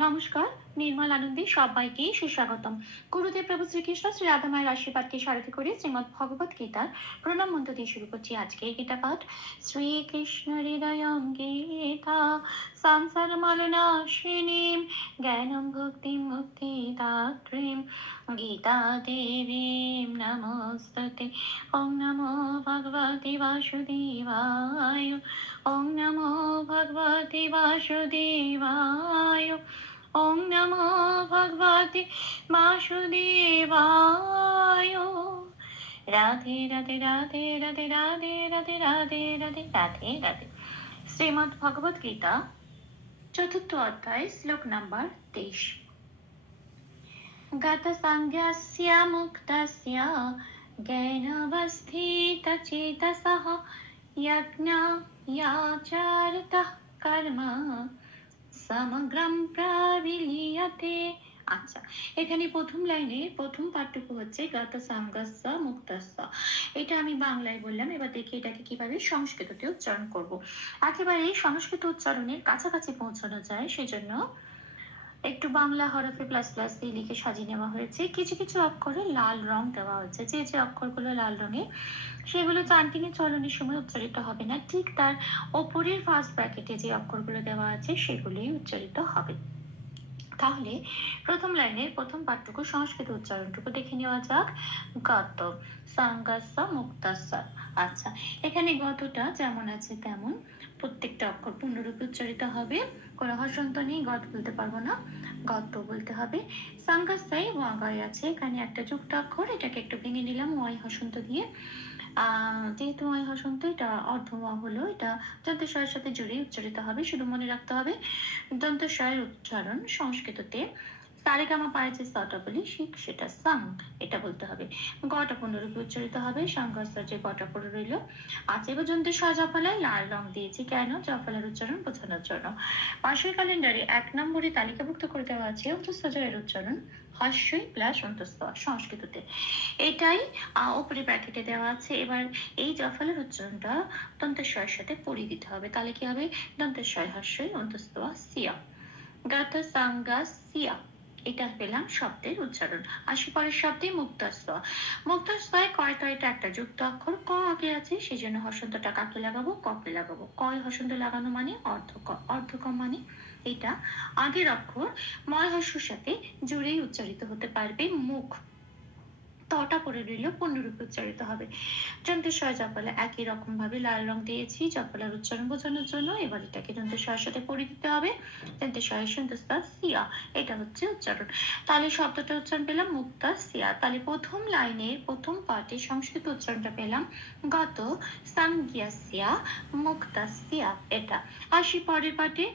নমস্কার, নির্মল আনন্দে সবাইকে সুস্বাগতম। গুরুদেব প্রভু শ্রীকৃষ্ণ শ্রী রাধা মায়ের আশীর্বাদকে সারথি করে শ্রীমদ ভগবত গীতার প্রণাম মন্ত্র দিয়ে শুরু করছি আজকে গীতা পাঠ। শ্রীকৃষ্ণ হৃদয়ং গীতা সংসার মালনাশিনীম জ্ঞানম ভক্তি মুক্তি দাত্রীম গীতা দেবীম নমস্তুতে। ওং নমো ভগবতে বাসুদেবায়। ওং নমো ভগবতে বাসুদেবায়। ওং নমো ভগবতে বাসুদেবায়। রাধে রাধে রাধে রাধে রাধে রাধে রাধে রাধে রাধে রাধে। শ্রীমদ্ ভগবত গীতা চতুর্থ অধ্যায় শ্লোক নাম্বার 23। গত সংজ্ঞস্য মুক্তস্য জ্ঞানাবস্থিতচেতসঃ যজ্ঞায়াচরতঃ কর্ম সমগ্রম প্রবিলীয়তে। আচ্ছা, এখানে প্রথম লাইনের প্রথম পাঠটুকু হচ্ছে গত সংজ্ঞস্য মুক্তস্য। এটা আমি বাংলায় বললাম, এবার দেখি এটাকে কিভাবে সংস্কৃততে উচ্চারণ করব। একেবারে সংস্কৃত উচ্চারণের কাছাকাছি পৌঁছানো যায় সেজন্য একটু বাংলা হরফে প্লাস প্লাস দিয়ে লিখে সাজিয়ে নেওয়া হয়েছে। কিছু কিছু অক্ষরে লাল রং দেওয়া হয়েছে। যে যে অক্ষরগুলো লাল রঙের সেগুলো চান্টিনী চলনের সময় উচ্চারিত হবে না, ঠিক তার ওপরের ফার্স্ট ব্র্যাকেটে যে অক্ষরগুলো দেওয়া আছে সেগুলোই উচ্চারিত হবে। তাহলে প্রথম লাইনের প্রথম পাঠটুকু সংস্কৃত উচ্চারণটুকু দেখে নেওয়া যাক। গত সংজ্ঞস্য মুক্তস্য। আচ্ছা, এখানে গতটা যেমন আছে তেমন প্রত্যেকটা অক্ষর পূর্ণরূপে উচ্চারিত হবে, কোনো হসন্ত নেই, গত বলতে পারবো না, গত বলতে হবে। সংজ্ঞস্যায় ওয়াগায় আছে, এখানে একটা যুক্ত অক্ষর, এটাকে একটু ভেঙে নিলাম ওয়াই হসন্ত দিয়ে। যেহেতু ওয়াই হসন্ত, এটা অর্ধ ওয়া হলো, এটা দন্তস্বয়ের সাথে জুড়ে উচ্চারিত হবে। শুধু মনে রাখতে হবে দন্তস্বয়ের উচ্চারণ সংস্কৃততে সারেগামা পায়ে যে সটা বলি সেটা সাং, এটা বলতে হবে। গটা পূর্ণরূপে উচ্চারিত হবে, সংজ্ঞাস্যার যে গটা পড়ে রইল। আচ্ছা, এবার দন্তস্বয় জফলায় লাল রং দিয়েছি কেন? জফলার উচ্চারণ বোঝানোর জন্য। পাশের ক্যালেন্ডারে 1 নম্বরে তালিকাভুক্ত করে দেওয়া আছে অন্তঃস্থজয়ের উচ্চারণ হস্যই প্লাস অন্তঃস্থ সংস্কৃততে, এটাই উপরে ব্র্যাকেটে দেওয়া আছে। এবার এই জফলার উচ্চারণটা দন্তস্বয়ের সাথে পড়িয়ে দিতে হবে, তাহলে কি হবে? দন্তস্বয় হস্যই অন্তঃস্থ সিয়া, গত সংজ্ঞাস্যা। এটা পেলাম শব্দের উচ্চারণ। আসি পরের শব্দে মুক্তস্য। মুক্তস্বয় কয় তয়টা একটা যুক্ত অক্ষর, ক আগে আছে সেজন্য হসন্তটা কাকে লাগাবো? ককে লাগাবো। কয় হসন্ত লাগানো মানে অর্ধক মানে এটা আগের অক্ষর ময় হস্যর সাথে জুড়েই উচ্চারিত হতে পারবে। মুখ তটা পড়ে রইল, পূর্ণরূপে উচ্চারিত হবে। দন্তস্বয় জফলা একই রকম ভাবে লাল রং দিয়েছি জফলার উচ্চারণ বোঝানোর জন্য। এবার এটাকে দন্তস্বয়ের সাথে পড়ে দিতে হবে, দন্তস্বয় সন্তস্থা সিয়া, এটা হচ্ছে উচ্চারণ। তাহলে শব্দটা উচ্চারণ পেলাম মুক্তা সিয়া। তাহলে প্রথম লাইনের প্রথম পাঠে সংস্কৃত উচ্চারণটা পেলাম গত সংজ্ঞাস্যা মুক্তাস্যা, এটা। আসি পরের পাঠে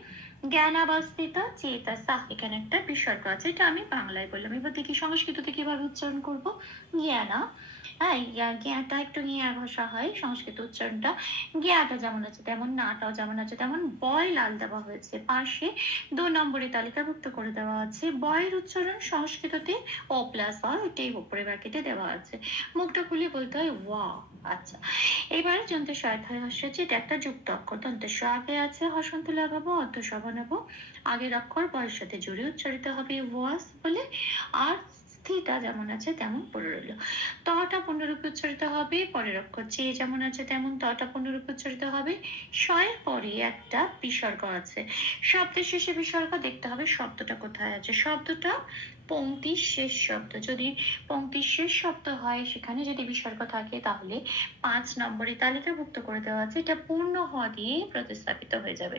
জ্ঞানাবস্থিত চেতসা, এখানে একটা বিসর্গ আছে, এটা আমি বাংলায় বললাম। এবার দেখি সংস্কৃততে কিভাবে উচ্চারণ করব। জ্ঞানা, হ্যাঁ, জ্ঞাটা একটু জ্ঞা ঘষা হয় সংস্কৃত উচ্চারণটা। জ্ঞাটা যেমন আছে তেমন, নাটাও যেমন আছে তেমন। বয় লাল দেওয়া হয়েছে, পাশে 2 নম্বরে তালিকাভুক্ত করে দেওয়া আছে। বয়ের উচ্চারণ সংস্কৃততে ও প্লাস হয়, এটাই উপরে ব্র্যাকেটে দেওয়া আছে। মুখটা খুলে বলতে হয় ওয়া। আচ্ছা, এবারে দন্তস্বয় হস্য, এটা একটা যুক্ত অক্ষর, দন্তস্ব আগে আছে হসন্ত লাগাবো, অর্ধস্ব বানাবো। আগের অক্ষর বয়ের সাথে জুড়ে উচ্চারিত হবে ওয়াস বলে, আর স্থিতা যেমন আছে তেমন পড়ে রইল। তটা পূর্ণরূপে উচ্চারিত হবে, পরের অক্ষর চে যেমন আছে তেমন তটা পূর্ণরূপে উচ্চারিত হবে। শয়ের পরে একটা বিসর্গ আছে, শব্দের শেষে বিসর্গ দেখতে হবে শব্দটা কোথায় আছে। শব্দটা পংক্তির শেষ শব্দ, যদি পংক্তির শেষ শব্দ হয় সেখানে যদি বিসর্গ থাকে তাহলে 5 নম্বরে তালিকাভুক্ত করে দেওয়া আছে, এটা পূর্ণ হ দিয়ে প্রতিস্থাপিত হয়ে যাবে।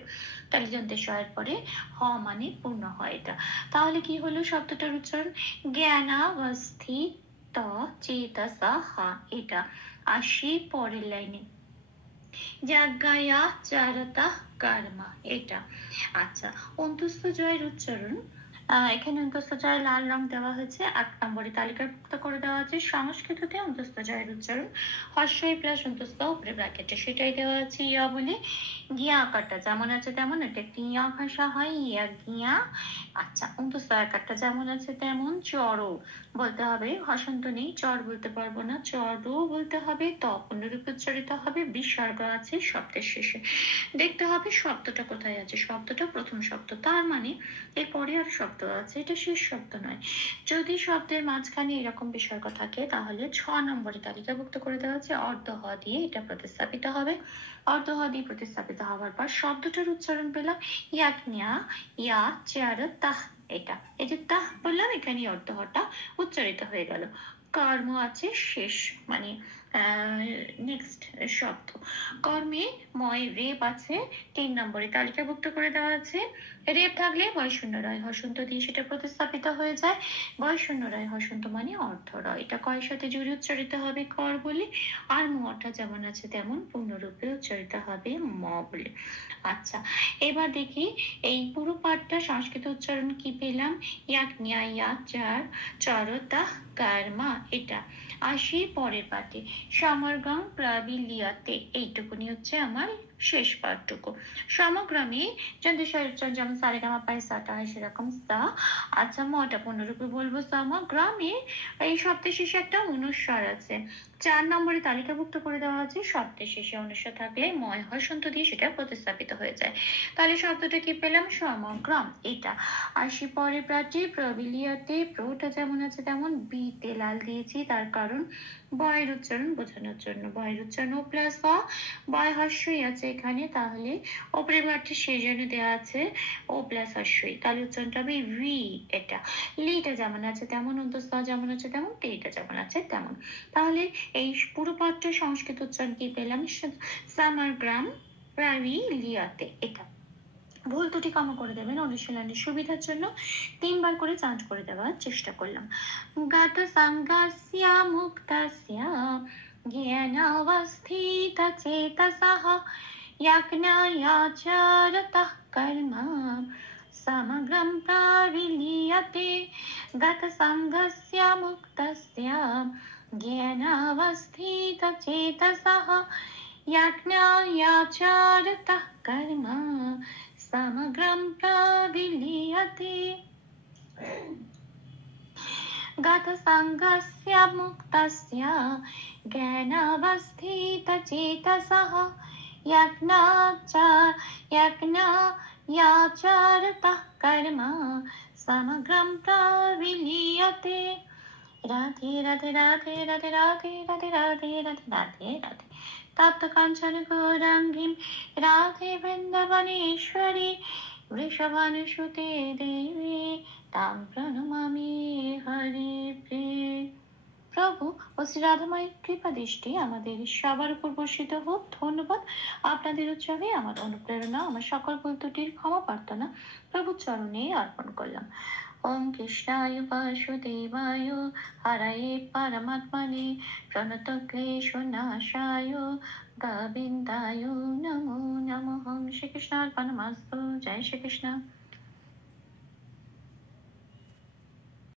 তাহলে দন্তস্বয়ের পরে হ মানে পূর্ণ হয় এটা। তাহলে কি হলো শব্দটার উচ্চারণ? জ্ঞানাবস্থিত চেতসঃ, এটা। আসি পরের লাইনে যজ্ঞায়াচরতঃ কর্ম, এটা। আচ্ছা, অন্তঃস্থ জয়ের উচ্চারণ এখানে অন্তঃস্থ-জয় লাল রং দেওয়া হয়েছে। ৮ নম্বরে তালিকাভুক্ত করে দেওয়া আছে সংস্কৃততে অন্তঃস্থ-জয়ের উচ্চারণ হস্যই প্লাস অন্তঃস্থ উপরে ব্র্যাকেটে, সেটাই দেওয়া আছে ইয়া বলে। গিয়া আকারটা যেমন আছে তেমন, এটা একটি ইয়া ভাষা হয়, ইয়া গিয়া। আচ্ছা, অন্তঃস্থ আকারটা যেমন আছে তেমন। চড়ো বলতে হবে, হসন্ত নেই, চর বলতে পারবো না, চড়ো বলতে হবে। ত পূর্ণরূপে উচ্চারিত হবে, বিসর্গ আছে শব্দের শেষে। দেখতে হবে শব্দটা কোথায় আছে, শব্দটা প্রথম শব্দ, তার মানে এরপরে আর শব্দ আছে, এটা শেষ শব্দ নয়। যদি শব্দের মাঝখানে এরকম বিসর্গ থাকে তাহলে ৬ নম্বরে তালিকাভুক্ত করে দেওয়া আছে অর্ধ হ দিয়ে এটা প্রতিস্থাপিত হবে। অর্ধ হ দিয়ে প্রতিস্থাপিত হওয়ার পর শব্দটার উচ্চারণ পেলাম ইয়াকনিয়া, ইয়া চেয়ার তাহ। এটা এই যে তাহ বললাম, এখানে অর্ধ হটা উচ্চারিত হয়ে গেল। কর্ম আছে শেষ, মানে নেক্সট শব্দ। কর্মে ময় রেপ আছে ৩ নম্বরে তালিকাভুক্ত করে দেওয়া আছে। রেপ থাকলে বয়শূন্য রয় হসন্ত দিয়ে সেটা প্রতিস্থাপিত হয়ে যায়। বয়শূন্য রয় হসন্ত মানে অর্ধ রয়, এটা কয়ের সাথে জুড়ে উচ্চারিত হবে কর বলে। আর মটা যেমন আছে তেমন পূর্ণরূপে উচ্চারিত হবে ম বলে। আচ্ছা, এবার দেখি এই পুরো পাঠটা সংস্কৃত উচ্চারণ কি পেলাম। ইয়াক নিয়া ইয়া চার চরতা কারমা, এটা আসি পরের পাঠে সমগ্রম প্রাবিলিয়াতে। এইটুকুনি হচ্ছে আমার শেষ পাঠটুকু। সমগ্রামে চন্দ্রশার যেমন সারেগামা পাই সাটা হয় সেরকম সা। আচ্ছা, মটা পূর্ণরূপে বলবো সমগ্রামে। এই শব্দের শেষে একটা অনুস্বার আছে, ৪ নম্বরে তালিকাভুক্ত করে দেওয়া আছে। শব্দের শেষে অনুস্বার থাকলে ময় হসন্ত দিয়ে সেটা প্রতিস্থাপিত হয়ে যায়। তাহলে শব্দটা কি পেলাম, সমগ্রাম। এটা আসি পরের পাঠে প্রবিলিয়াতে, প্রটা যেমন আছে তেমন, বিতে লাল দিয়েছি তার কারণ বয়ের উচ্চারণ বোঝানোর জন্য। বয়ের উচ্চারণ ও প্লাস হ, বয় হস্যই আছে এখানে, তাহলে ওপরের পাঠে সেই জন্য দেওয়া আছে ও প্লাস হস্যই, তাহলে উচ্চারণটা হবে ভি। এটা লিটা যেমন আছে তেমন, অন্তঃস্থ যেমন আছে তেমন, টেটা যেমন আছে তেমন। তাহলে এই পুরো পাঠটা সংস্কৃত উচ্চারণ কি পেলাম, সামারগ্রাম প্রাবিলিয়াতে। এটা ভুল ত্রুটি ক্ষমা করে দেবেন, অনুশীলনের সুবিধার জন্য ৩ বার করে চান্ট করে দেওয়ার চেষ্টা করলাম। গত সাঙ্গাস্য মুক্তস্য জ্ঞানাবস্থিত চেতসঃ যজ্ঞায়াচরতঃ কর্ম সমগ্রম প্রাবিলিয়তে। গত সাঙ্গস্য মুক্তস্য জ্ঞানাবস্থিত চেতসঃ যজ্ঞায়াচরতঃ কর্ম সমগ্রম প্রাবিলিয়তে। গত সাঙ্গস্য মুক্তস্য জ্ঞানাবস্থিত চেতসঃ যজ্ঞায়াচরতঃ কর্ম সমগ্রম প্রাবিলিয়তে। রাধে রাধে রাধে রাধে রাধে রাধে রাধে রাধে রাধে রাধে। তপ্ত কাঞ্চন গৌরাঙ্গীম রাধে বৃন্দাবনেশ্বরী বৃষভানুসুতে দেবী তাং প্রণমামি হরি প্রিয়ে। প্রভু ও শ্রী রাধামায়ের কৃপা দৃষ্টি আমাদের সবার উপর বর্ষিত হোক। ধন্যবাদ। আপনাদের উৎসাহে আমার অনুপ্রেরণা, আমার সকল ভুল ত্রুটির ক্ষমা প্রার্থনা প্রভুর চরণে অর্পণ করলাম। ওম কৃষ্ণায় বাসুদেবায় হরয়ে পরমাত্মনে প্রণতক্লেশনাশায় গোবিন্দায় নমো নমঃ। শ্রীকৃষ্ণার্পণমস্তু। জয় শ্রীকৃষ্ণ।